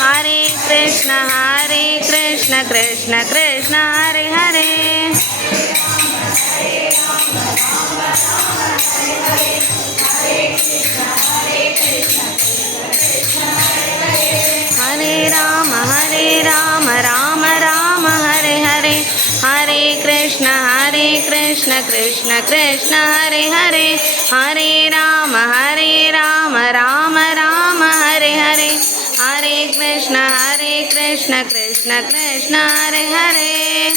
Hare Krishna Krishna Krishna Hare Hare, Hare Ram Ram Ram Hare Hare, Hare Krishna Krishna Krishna Hare Hare, Hare Ram Ram Ram Hare Hare, Hare Krishna Krishna Krishna Hare Hare.